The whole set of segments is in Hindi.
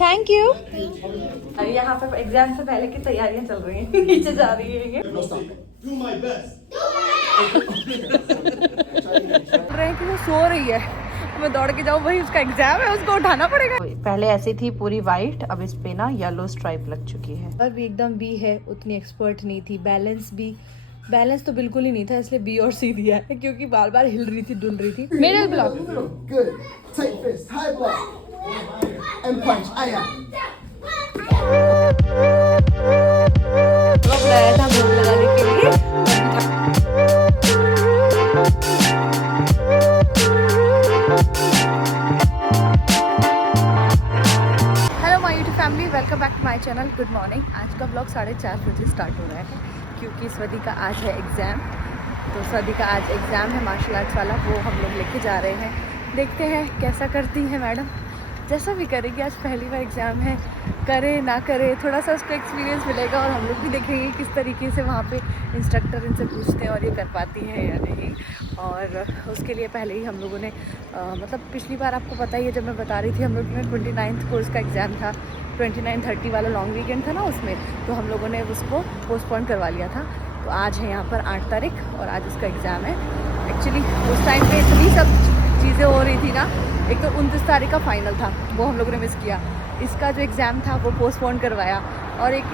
Thank you. यहाँ पे एग्जाम से पहले की तैयारियां चल रही हैं, नीचे जा रही है। Do my best. बोल रहे हैं कि वो सो रही है, मैं दौड़ के जाऊँ, वही उसका एग्जाम है, उसको उठाना पड़ेगा। पहले ऐसी थी पूरी वाइट, अब इस पे ना येलो स्ट्राइप लग चुकी है। और भी एकदम बी है, उतनी एक्सपर्ट नहीं थी। बैलेंस तो बिल्कुल ही नहीं था, इसलिए बी और सी दिया है, क्योंकि बार बार हिल रही थी, डुल रही थी। मेरे block Good. Tight fist. High block. And punch. Aya. बुलाया था भोग लगाने के लिए। Hello my YouTube family, welcome back to my channel. Good morning. आज का ब्लॉग 4:30 बजे स्टार्ट हो रहा है, क्योंकि स्वदी का आज है एग्ज़ाम। तो स्वदी का आज एग्ज़ाम है मार्शल आर्ट्स वाला, वो हम लोग लेके जा रहे हैं। देखते हैं कैसा करती हैं मैडम, जैसा भी करेगी। आज पहली बार एग्ज़ाम है, करे ना करे थोड़ा सा उसको एक्सपीरियंस मिलेगा, और हम लोग भी देखेंगे किस तरीके से वहाँ पे इंस्ट्रक्टर इनसे पूछते हैं और ये कर पाती हैं या नहीं। और उसके लिए पहले ही हम लोगों ने मतलब पिछली बार आपको पता ही है, जब मैं बता रही थी हम लोग ने 29th कोर्स का एग्ज़ाम था, 29-30 वाला लॉन्ग वीकेंड था ना, उसमें तो हम लोगों ने उसको पोस्टपोन करवा लिया था। तो आज है यहाँ पर 8 तारीख और आज उसका एग्ज़ाम है। एक्चुअली उस टाइम पे इतनी सब चीज़ें हो रही थी ना, एक तो 29 तारीख का फाइनल था, वो हम लोगों ने मिस किया। इसका जो एग्ज़ाम था वो पोस्टपोन करवाया, और एक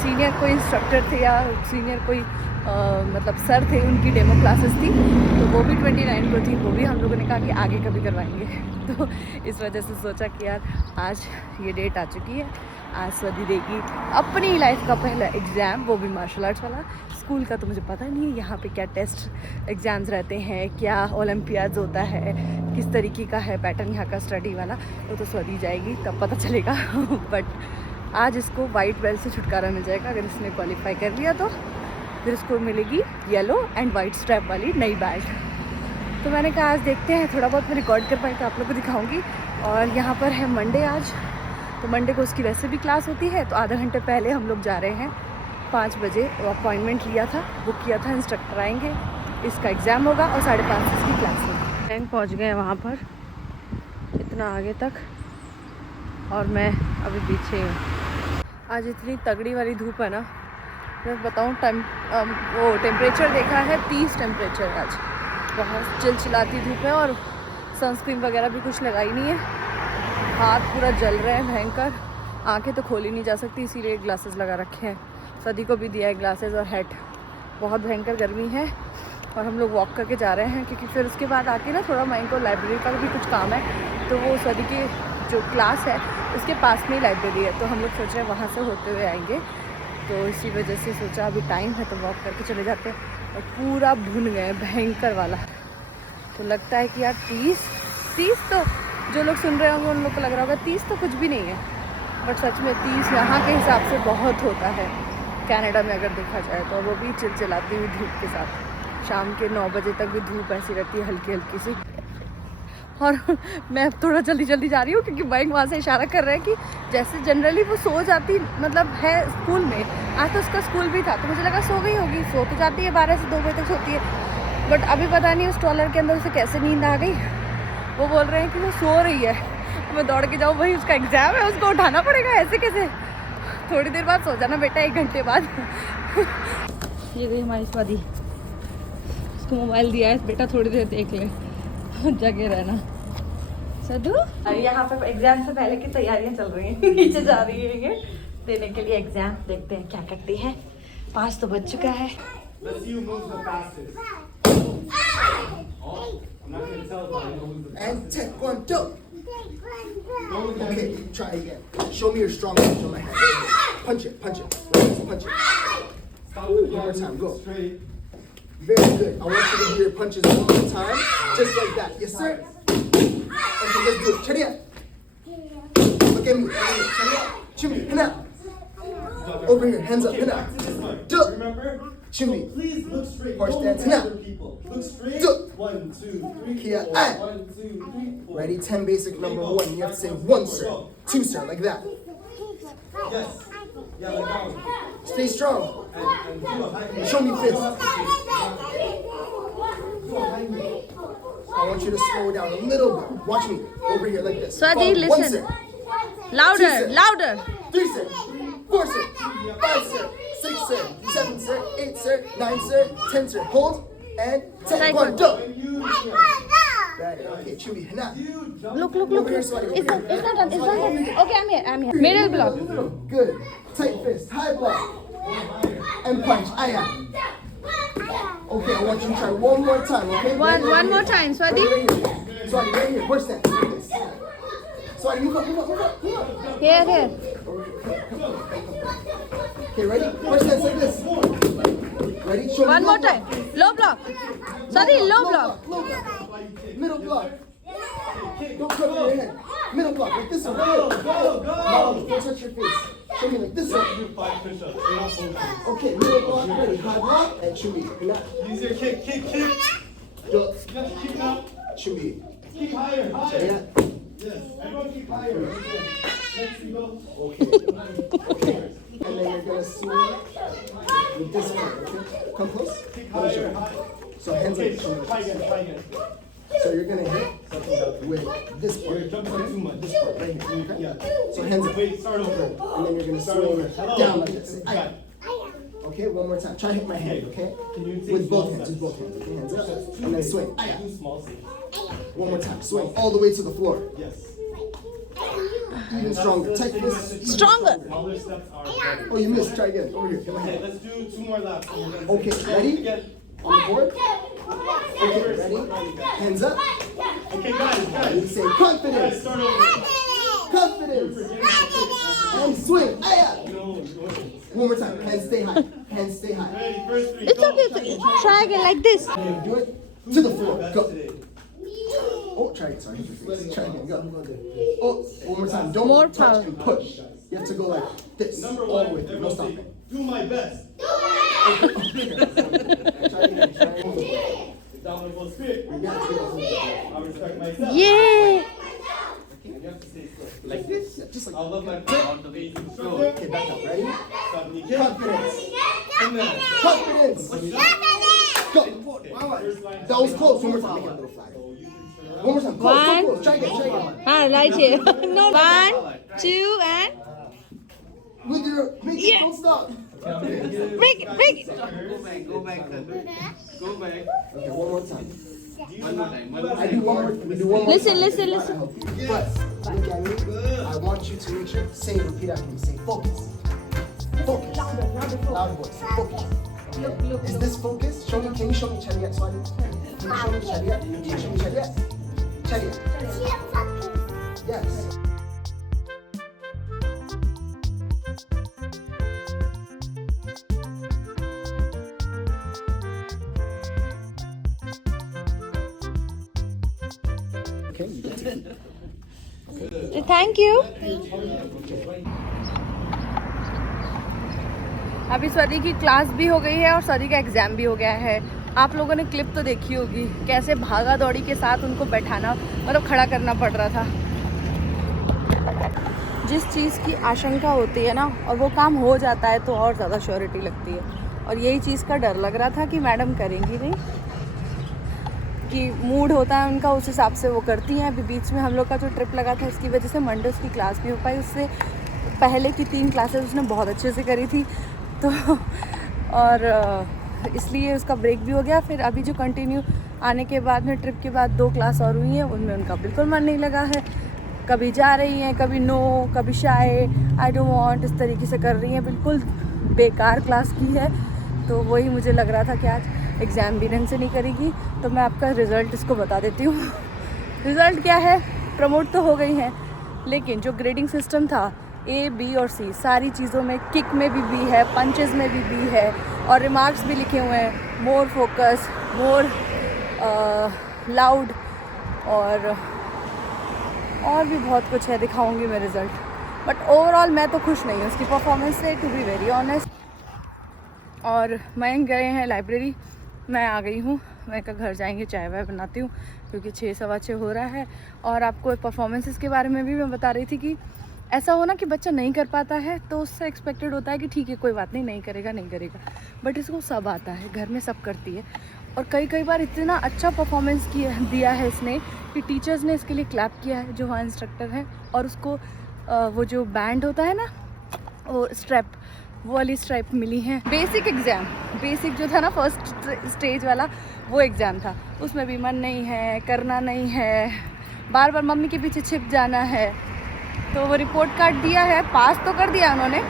सीनियर कोई इंस्ट्रक्टर थे या सीनियर कोई मतलब सर थे, उनकी डेमो क्लासेस थी, तो वो भी 29 को थी, वो भी हम लोगों ने कहा कि आगे कभी करवाएंगे। तो इस वजह से सोचा कि यार आज ये डेट आ चुकी है, आज स्वदी देगी अपनी लाइफ का पहला एग्ज़ाम, वो भी मार्शल आर्ट्स वाला। स्कूल का तो मुझे पता नहीं है यहाँ पे क्या टेस्ट एग्ज़ाम्स रहते हैं, क्या ओलंपियाड्स होता है, किस तरीके का है पैटर्न यहाँ का स्टडी वाला, वो तो स्वदी जाएगी तब पता चलेगा। बट आज इसको वाइट बेल्ट से छुटकारा मिल जाएगा, अगर इसने क्वालिफाई कर लिया तो फिर इसको मिलेगी येलो एंड वाइट स्ट्रैप वाली नई बैल्ट। तो मैंने कहा आज देखते हैं, थोड़ा बहुत मैं रिकॉर्ड कर पाई तो आप लोग को दिखाऊंगी। और यहाँ पर है मंडे आज, तो मंडे को उसकी वैसे भी क्लास होती है, तो आधा घंटे पहले हम लोग जा रहे हैं 5 बजे। अपॉइंटमेंट लिया था, बुक किया था, इंस्ट्रक्टर आएंगे, इसका एग्ज़ाम होगा और 5:30 इसकी क्लास होगी। बैंक पहुँच गए वहाँ पर, इतना आगे तक, और मैं अभी पीछे हूँ। आज इतनी तगड़ी वाली धूप है ना, मैं बताऊँ वो टेम्परेचर देखा है 30 टेम्परेचर आज, बहुत चिलचिलाती धूप है, और सनस्क्रीन वगैरह भी कुछ लगाई नहीं है, हाथ पूरा जल रहे हैं भयंकर, आंखें तो खोली नहीं जा सकती, इसीलिए ग्लासेस लगा रखे हैं। सदी को भी दिया है ग्लासेस और हैट। बहुत भयंकर गर्मी है, और हम लोग वॉक करके जा रहे हैं, क्योंकि फिर उसके बाद आके ना थोड़ा माइंड को लाइब्रेरी का भी कुछ काम है, तो वो सदी की जो क्लास है उसके पास में ही लाइब्रेरी है, तो हम लोग सोच रहे हैं वहाँ से होते हुए आएंगे। तो इसी वजह से सोचा अभी टाइम है तो वॉक करके चले जाते हैं। और पूरा भुन गए भयंकर वाला, तो लगता है कि यार 30 तो जो लोग सुन रहे होंगे उन लोग को लग रहा होगा 30 तो कुछ भी नहीं है, बट सच में 30 यहाँ के हिसाब से बहुत होता है कनाडा में, अगर देखा जाए तो। वो भी चिलचिलाती हुई धूप के साथ, शाम के 9 बजे तक भी धूप ऐसी रहती है हल्की हल्की सी। और मैं थोड़ा जल्दी जा रही हूँ, क्योंकि बाइक वहाँ से इशारा कर रहा है कि जैसे जनरली वो सो जाती, मतलब है स्कूल में, आज तो उसका स्कूल भी था, तो मुझे लगा सो गई होगी, सो तो जाती है 12 से 2 बजे तक सोती है, बट अभी पता नहीं उस ट्रॉलर के अंदर उसे कैसे नींद आ गई। वो बोल रहे हैं कि वो सो रही है, मैं दौड़ के जाऊँ, वही उसका एग्ज़ाम है, उसको उठाना पड़ेगा, ऐसे कैसे। थोड़ी देर बाद सो जाना बेटा, 1 घंटे बाद। ये देखिए हमारी स्वादी, उसको मोबाइल दिया है, बेटा थोड़ी देर देख ले, जगे रहना। सदू यहाँ पे एग्जाम से पहले की तैयारियां चल रही हैं, नीचे जा रही है ये देने के लिए एग्जाम। देखते हैं क्या करती है, 5 तो बज चुका है। And taekwondo. Okay, try again. Show me your strong punch on my hand. Punch it. Punch it. One more time, go. Very good. I want you to do your punches one more time, just like that. Yes, sir. Okay, let's do it. Chariya. Look at me. Chariya. Chimney. Hina. Over here. Hands up. Hina. Do. Chimney. Please look straight. Horse dance. Hina. Look straight. Do. 1, 2, 3, Kia. 4. Aye. 1, 2, 3, 4. Ready? 10 basic number 1. You have to say 1, sir. 2, sir. Like that. Yes. Yeah, like that one. Stay strong. And do a high knee. Show me fist. Do a high knee. I want you to slow down a little bit. Watch me. Over here like this. Swati, Follow. One listen. sir. Louder, Two, sir. louder. 3 sir. 4 sir. 5 sir. 6 sir. 7 sir. 8 sir. 9 sir. 10 sir. Hold. And taekwondo. Right. Okay, Chewy. Now. Look. Over here, Swati. It's not done. Okay, I'm here. Middle block. Good. Tight fist. High block. And punch. Aya. Okay, I want you to try one more time, okay? One more time, Swati. Right here. Swati, right here. Push that. Like this. Swati, move up. Here. Okay, ready? Push that like this. Ready? Show me One low more block. time. Low block. Swati, low block. Low block. Middle block. Don't cover your head. Middle block, like this one. Go. No, don't touch your face. Show me like this one. Do 5 push-ups. Okay, middle block, ready. High block, and Chewy. Use your kick. Go. You got to kick up. Chewy. Kick higher. Yeah. Yes. Everyone kick higher. Next we go. Okay. And then you're gonna swing with this one, okay? Come close. Kick Let me show higher. you. So hands Okay, like shoulder. try again. So you're gonna hit with this You're part. jumping too much. This part right here. Okay? Yeah. So hands up. Wait, start over. And then you're gonna Start over. swing down like this. Aye. Okay, one more time. Try to hit my hand, okay? Can you take With both small hands, steps? with both hands. Okay, hands up. And then swing. Aye. Two small steps. One more time. Swing all the way to the floor. Yes. Even stronger. Tight fist. Stronger. Smaller steps are better. Oh, you missed. Try again. Over here. Hit my Okay, hand. let's do 2 more laps. Okay, ready? Again. On the board. Okay, ready? Hands up. Okay, guys. And you say Guys, confidence. start over. Confidence. And swing. Aye. No. One more time. Hands stay high. Hands stay high. Ready, first 3. It's okay. Try again like this. And do it to the floor. Best Go. today. Oh, try it. Sorry, hit your face. Try again. Go. Oh, one more time. Don't More touch power. and push. You have to go like this Number all the 1, way through. No everyone say, stopping. do my best. Try again. Try again. If that one goes quick, You got it. I respect myself. Yeah. You have to stay still. Like this. Yeah, just I like love my amazing instructor. okay, back up. Ready? Stephanie Kim. Confidence. Come there. Confidence. Go. First line. That was close. One more time. Make it a little flag. One more time. Close. One. Close. Try again. Right here. No. 1, 2, and With your Yeah. don't stop. break it. Go back. Okay, one more time. One more time. I do one more. We do one more. Listen. time. But look at me. I want you to make sure. Say, repeat after me. Say, focus. Focus. Loud voice. Focus. Okay. Is this focus? Show me. Can you show me Chariot, Swati? Can you show me Chariot? Can you show me Chariot? Chariot. Yes. Okay, you got it. Thank you. अभी स्वदी की क्लास भी हो गई है और स्वदी का एग्ज़ाम भी हो गया है। आप लोगों ने क्लिप तो देखी होगी कैसे भागा दौड़ी के साथ उनको बैठाना मतलब खड़ा करना पड़ रहा था। जिस चीज़ की आशंका होती है ना और वो काम हो जाता है तो और ज़्यादा श्योरिटी लगती है और यही चीज़ का डर लग रहा था कि मैडम करेंगी नहीं, कि मूड होता है उनका उस हिसाब से वो करती हैं। अभी बीच में हम लोग का जो ट्रिप लगा था इसकी वजह से मंडे उसकी क्लास नहीं हो पाई। उससे पहले की 3 क्लासेस उसने बहुत अच्छे से करी थी तो और इसलिए उसका ब्रेक भी हो गया। फिर अभी जो कंटिन्यू आने के बाद में ट्रिप के बाद 2 क्लास और हुई हैं उनमें उनका बिल्कुल मन नहीं लगा है। कभी जा रही हैं, कभी नो, कभी शाय, आई डोंट वांट, इस तरीके से कर रही हैं। बिल्कुल बेकार क्लास की है। तो वही मुझे लग रहा था कि आज एग्ज़ाम भी ढंग से नहीं करेगी। तो मैं आपका रिज़ल्ट इसको बता देती हूँ। रिज़ल्ट क्या है, प्रमोट तो हो गई हैं लेकिन जो ग्रेडिंग सिस्टम था A, B और C सारी चीज़ों में, किक में भी B है, पंचेज़ में भी B है और रिमार्क्स भी लिखे हुए हैं, मोर फोकस, मोर लाउड और भी बहुत कुछ है, दिखाऊंगी मैं रिज़ल्ट। बट ओवरऑल मैं तो खुश नहीं हूँ उसकी परफॉर्मेंस से, टू बी वेरी ऑनेस्ट। और मयंक गए हैं लाइब्रेरी, मैं आ गई हूँ। मैं का घर जाएंगे, चाय वाय बनाती हूँ क्योंकि 6 सवा 6 हो रहा है। और आपको परफॉर्मेंसेस के बारे में भी मैं बता रही थी कि ऐसा हो ना कि बच्चा नहीं कर पाता है तो उससे एक्सपेक्टेड होता है कि ठीक है कोई बात नहीं, नहीं करेगा। बट इसको सब आता है, घर में सब करती है और कई बार इतना अच्छा परफॉर्मेंस दिया है इसने कि टीचर्स ने इसके लिए क्लैप किया है, जो वहाँ इंस्ट्रक्टर हैं। और उसको वो जो बैंड होता है ना, वो स्ट्रैप, वो वाली स्ट्राइप मिली है। बेसिक एग्ज़ाम, बेसिक जो था ना फर्स्ट स्टेज वाला, वो एग्ज़ाम था। उसमें भी मन नहीं है, करना नहीं है, बार बार मम्मी के पीछे छिप जाना है। तो वो रिपोर्ट कार्ड दिया है, पास तो कर दिया उन्होंने,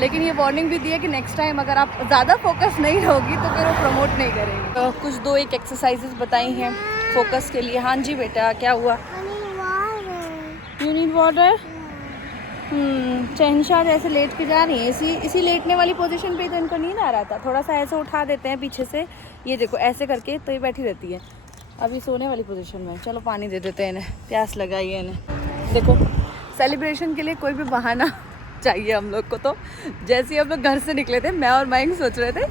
लेकिन ये वार्निंग भी दी है कि नेक्स्ट टाइम अगर आप ज़्यादा फोकस नहीं रहोगी तो फिर वो प्रमोट नहीं करेंगे। तो कुछ 2-1 एक्सरसाइजेस बताई हैं फोकस के लिए। हाँ जी बेटा, क्या हुआ? You need water? शहनशाह ऐसे लेट के जा रही है, इसी लेटने वाली पोजीशन पे तो इनको नींद आ रहा था। थोड़ा सा ऐसे उठा देते हैं पीछे से, ये देखो ऐसे करके, तो ये बैठी रहती है। अभी सोने वाली पोजीशन में। चलो पानी दे देते हैं इन्हें, प्यास लगाई है इन्हें। देखो सेलिब्रेशन के लिए कोई भी बहाना चाहिए हम लोग को। तो जैसे ही हम लोग घर से निकले थे, मैं और माइंग सोच रहे थे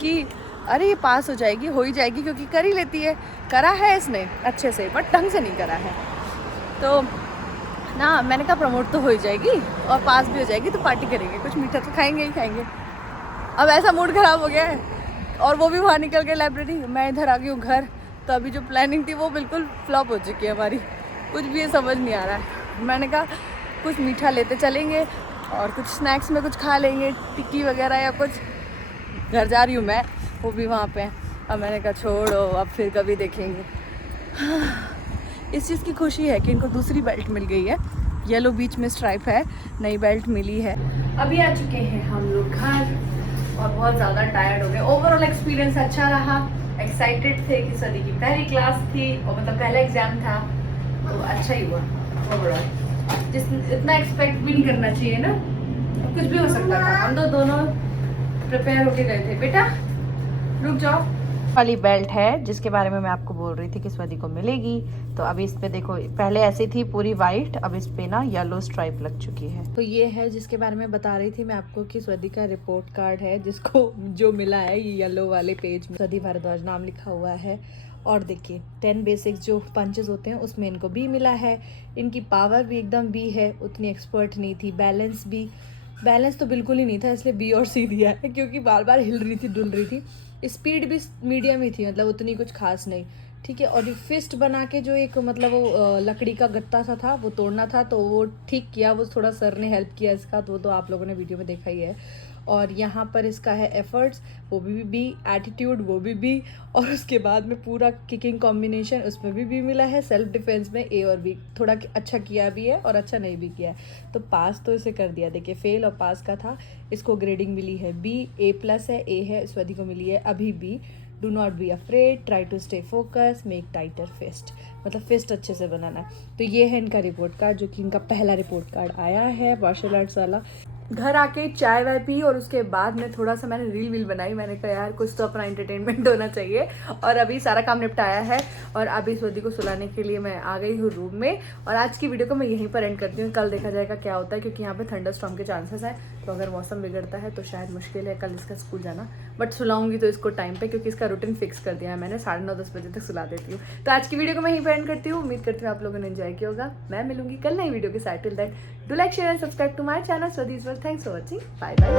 कि अरे ये पास हो जाएगी, हो ही जाएगी, क्योंकि कर ही लेती है। करा है इसने अच्छे से, बट ढंग से नहीं करा है। तो ना मैंने कहा प्रमोट तो हो ही जाएगी और पास भी हो जाएगी, तो पार्टी करेंगे, कुछ मीठा तो खाएंगे ही खाएंगे। अब ऐसा मूड ख़राब हो गया है, और वो भी वहाँ निकल गए लाइब्रेरी, मैं इधर आ गई हूँ घर। तो अभी जो प्लानिंग थी वो बिल्कुल फ्लॉप हो चुकी है हमारी, कुछ भी ये समझ नहीं आ रहा है। मैंने कहा कुछ मीठा लेते चलेंगे और कुछ स्नैक्स में कुछ खा लेंगे, टिक्की वगैरह या कुछ। घर जा रही हूँ मैं, वो भी वहाँ पे। अब मैंने कहा छोड़ो, अब फिर कभी देखेंगे। इस चीज़ की खुशी है कि इनको दूसरी बेल्ट मिल गई है, येलो बीच में स्ट्राइप है, नई बेल्ट मिली है। अभी आ चुके हैं हम लोग घर और बहुत ज़्यादा टायर्ड हो गए। ओवरऑल एक्सपीरियंस अच्छा रहा, एक्साइटेड थे कि सदी की पहली क्लास थी और मतलब पहला एग्ज़ाम था, तो अच्छा ही हुआ ओवरऑल। इतना एक्सपेक्ट भी नहीं करना चाहिए ना, कुछ भी हो सकता था। हम दोनों प्रिपेयर होके गए थे। बेटा रुक जाओ। वाली बेल्ट है जिसके बारे में मैं आपको बोल रही थी कि स्वदी को मिलेगी। तो अभी इस पे देखो, पहले ऐसी थी पूरी वाइट, अब इस पे ना येलो स्ट्राइप लग चुकी है। तो ये है जिसके बारे में बता रही थी मैं आपको कि स्वदी का रिपोर्ट कार्ड है, जिसको जो मिला है ये येलो वाले पेज में स्वदी भारद्वाज नाम लिखा हुआ है। और देखिए 10 बेसिक्स जो पंचेस होते हैं उसमें इनको बी मिला है। इनकी पावर भी एकदम बी है, उतनी एक्सपर्ट नहीं थी। बैलेंस तो बिल्कुल ही नहीं था, इसलिए बी और सी दिया है, क्योंकि बार बार हिल रही थी, डुल रही थी। स्पीड भी मीडियम ही थी, मतलब उतनी कुछ खास नहीं, ठीक है। और ये फिस्ट बना के जो एक मतलब वो लकड़ी का गत्ता सा था, वो तोड़ना था, तो वो ठीक किया, वो थोड़ा सर ने हेल्प किया इसका, तो वो तो आप लोगों ने वीडियो में देखा ही है। और यहाँ पर इसका है एफर्ट्स, वो भी बी, एटीट्यूड वो भी बी, और उसके बाद में पूरा किकिंग कॉम्बिनेशन उसमें भी बी मिला है। सेल्फ डिफेंस में ए और बी, थोड़ा अच्छा किया भी है और अच्छा नहीं भी किया है। तो पास तो इसे कर दिया। देखिए फेल और पास का था, इसको ग्रेडिंग मिली है बी, A+ है, ए है, स्वदी को मिली है अभी बी। Do not be afraid, try to stay focus, make tighter fist, मतलब फिस्ट अच्छे से बनाना है। तो ये है इनका रिपोर्ट कार्ड, जो कि इनका पहला रिपोर्ट कार्ड आया है मार्शल आर्ट्स वाला। घर आके चाय वाय पी और उसके बाद में थोड़ा सा मैंने रील बनाई। मैंने कहा यार कुछ तो अपना एंटरटेनमेंट होना चाहिए। और अभी सारा काम निपटाया है और अभी स्वदी को सुलाने के लिए मैं आ गई हूँ रूम में। और आज की वीडियो को मैं यहीं पर एंड करती हूँ, कल देखा जाएगा क्या होता है, क्योंकि यहाँ पे थंडरस्टॉर्म के चांसेस हैं। तो अगर मौसम बिगड़ता है तो शायद मुश्किल है कल इसका स्कूल जाना, बट सुलाऊंगी तो इसको टाइम पे, क्योंकि इसका रूटीन फिक्स कर दिया है मैंने, 9:30-10 बजे तक सुला देती हूँ। तो आज की वीडियो को मैं यहीं पर एंड करती हूँ। उम्मीद करती हूँ आप लोगों ने एंजॉय किया होगा। मैं मिलूंगी कल नई वीडियो के साथ। Till that do like, share and subscribe to my channel स्वदीज world. Thanks for watching, bye bye.